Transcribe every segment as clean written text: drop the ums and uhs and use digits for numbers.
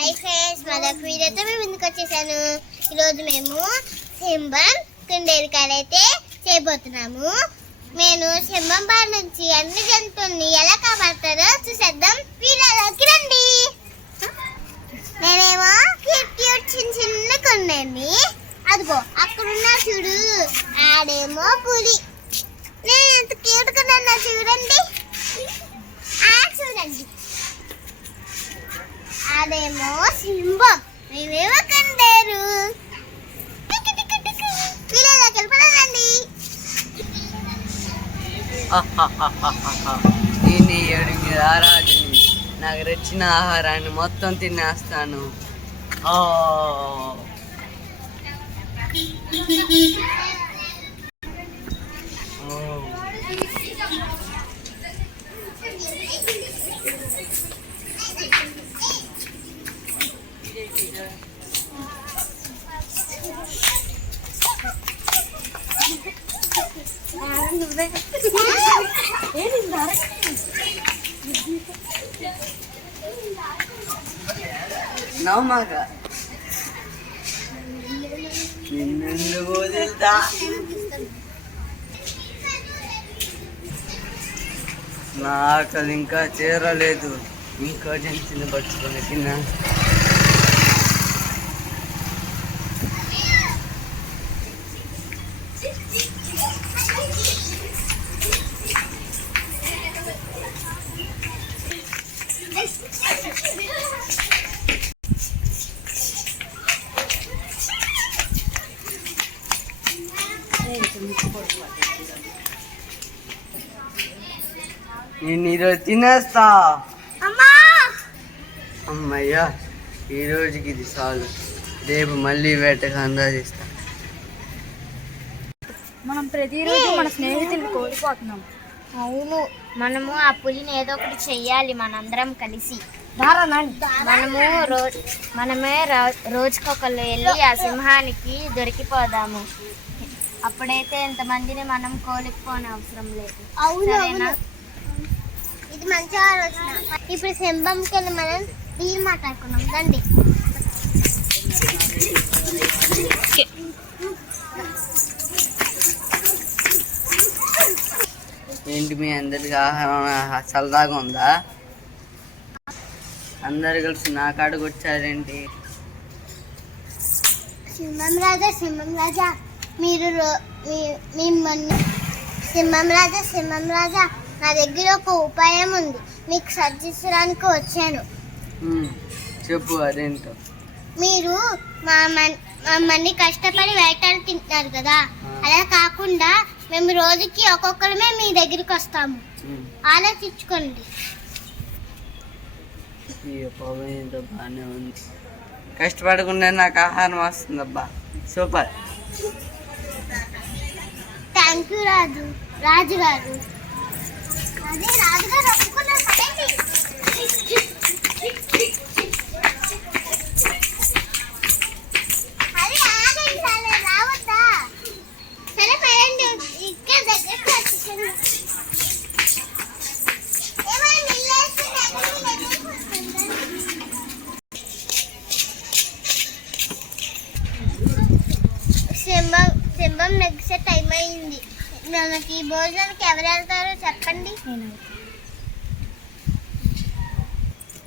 Hi friends, మరొక వీడియోతో మేము ముందుకు వచ్చేసాను. ఈరోజు మేము సింబం కుండేరికాయలు అయితే చేయబోతున్నాము. నేను సింబం బారి నుంచి అన్ని జంతువుల్ని ఎలా కాపాడతారో చూసేద్దాం. వీడియోలోకి రండి. నేనేమో క్యూట్ చిన్న చిన్న కొండని, అదిగో అక్కడున్న చూడు, ఆడేమో పులి. నేను ఎంత క్యూట్ కొన్నా చూడండి. చూడండి, అదేమో సింబం, మేమేమో కండారు. వీళ్ళకి వెళ్ళిపోదండి. నేను ఏడుగురు రారాజుని, నాకు నచ్చిన ఆహారాన్ని మొత్తం తినేస్తాను. నమ్మక నిన్నెందుకు వదులుతా? నాకు అది ఇంకా చేరలేదు. ఇంకా జంతువుని పట్టుకొని తిన్నా. నేను ఈరోజు తినేస్తా. అమ్మయ్యా, ఈరోజుకి ఇది చాలు. రేపు మళ్ళీ వేటకు అందాజిస్తా. మనం ప్రతిరోజు మన స్నేహితులు కోల్పోతున్నాం. అవును, మనము ఆ పులిని ఏదో ఒకటి చెయ్యాలి, మనందరం కలిసి. మనమే రోజుకొకళ్ళు వెళ్ళి ఆ సింహానికి దొరికిపోదాము. అప్పుడైతే ఎంతమందిని మనం కోలుకోని అవసరం లేదు. అవునా? ఇది మంచి ఆలోచన. ఇప్పుడు సింహంకి వెళ్ళి మనం డీల్ మాట్లాడుకున్నాం. రండి. ఏంటి మీ అందరికి ఆహారం చల్లదాగా ఉందా? అందరు కలిసి నా కాడికి వచ్చారేంటి? సింహం రాజా, మీరు సింహం రాజా, నా దగ్గర ఒక ఉపాయం ఉంది, మీకు సర్జించడానికి వచ్చాను. చెప్పు, అదేంటో. మీరు మమ్మల్ని కష్టపడి వేటాడి తింటున్నారు కదా, అలా కాకుండా మేము రోజుకి ఒక్కొక్కరమే మీ దగ్గరికి వస్తాము. ఆలోచించుకోండి. బాగానే ఉంది. కష్టపడకుండా నాకు ఆహారం వస్తుందబ్బా. సూపర్. థ్యాంక్ యూ రాజుగారు. అదే రాజుగారు ఒప్పుకున్నారు. అదే ఆగండి, సరే రావద్దా? సరే పదండి, ఇక్కడ దగ్గరకు వచ్చేసాను. సింబం నెగ్సే టైం అయింది. మనకి భోజనానికి ఎవరు వెళ్తారో చెప్పండి.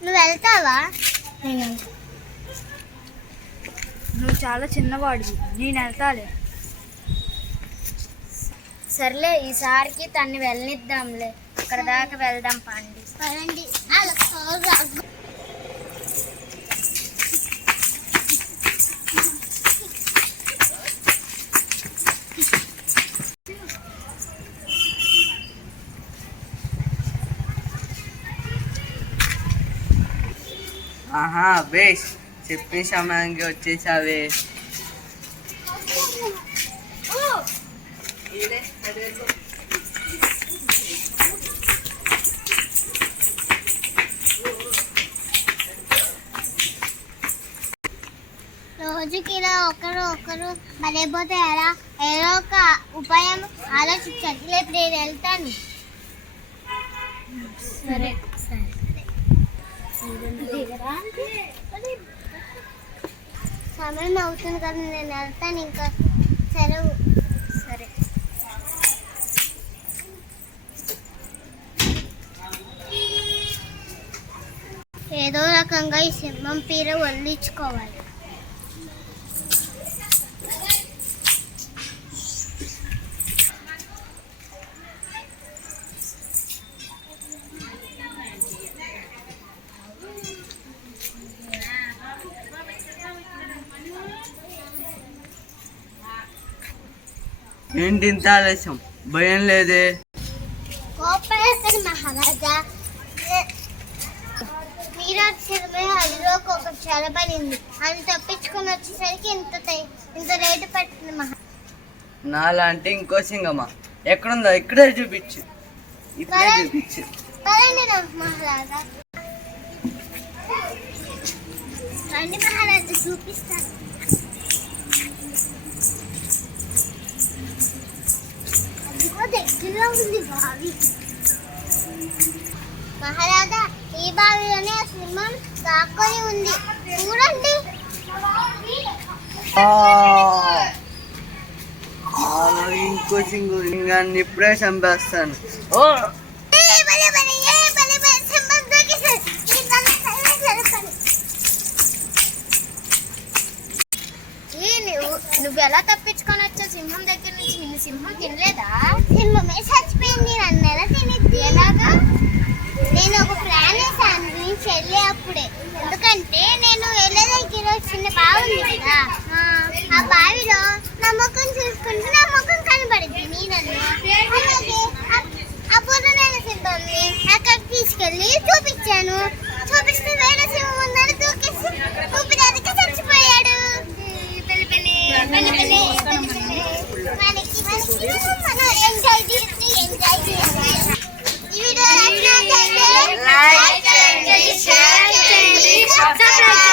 నువ్వు వెళ్తావా? నువ్వు చాలా చిన్నవాడివి, నేను వెళ్తాలే. సర్లే, ఈసారికి తన్ని వెళ్ళనిద్దాంలే. అక్కడ దాకా వెళ్దాం పండి. ఆహా, బేష్, చెప్పే సమయానికి వచ్చేసావే. రోజుకి ఇలా ఒకరు మరైపోతే ఎలా? ఏదో ఒక ఉపాయం ఆలోచించాలి. రేపు నేను వెళ్తాను. సరే. సమయం అవుతుంది కదా, నేను వెళ్తాను ఇంకా. సెలవు. సరే. ఏదో రకంగా ఈ సింహం పీర వదిలించుకోవాలి. ఏంటి ఇంత ఆలస్యం? భయం లేదే? కోపేశ్వరి మహారాజా, మీరు అదిలోకి ఒక చలబడింది, అది తప్పించుకొని వచ్చేసరికి ఇంత రేటు పట్టింది మహా. నాలాంటి ఇంకో సింగమా ఎక్కడుందా? ఇక్కడే చూపించు, ఇక్కడే చూపించు. పదండి మహారాజా, రండి మహారాజా, చూపిస్తాను. అదిగో దగ్గరలో ఉంది బావి. మహారాజా, ఈ బావిలోనే ఆ సింహం దాక్కొని ఉంది, చూడండి. ఇంకో సింగాన్ని ఇప్పుడే చంపేస్తాను. నువ్వు ఎలా తప్పించుకొని వచ్చావు సింహం దగ్గర నుంచి? నిన్ను సింహం తినలేదా? సింహమే చచ్చిపోయింది, నన్ను ఎలా తినిద్ది? ఎలాగా? నేను ఒక ప్లాన్ వేసాను గురించి వెళ్ళే అప్పుడే. ఎందుకంటే నేను వెళ్ళే దగ్గర చిన్న బావి ఉంది కదా, ఆ బావిలో నా ముఖం చూసుకుంటే నా ముఖం కనబడింది నీళ్ళలో. అలాగే అప్పుడు నేను సింహాన్ని అక్కడికి తీసుకెళ్ళి చూపించాను. చూపిస్తే వేరే సింహం ఉందని దూకేసి ఊపిరాదికి చచ్చిపోయాడు. మనం ఎంజాయ్ చేయాలి. ఈ వీడియో నచ్చినట్లయితే లైక్ చేయండి, షేర్ చేయండి, సబ్స్క్రైబ్ చేయండి.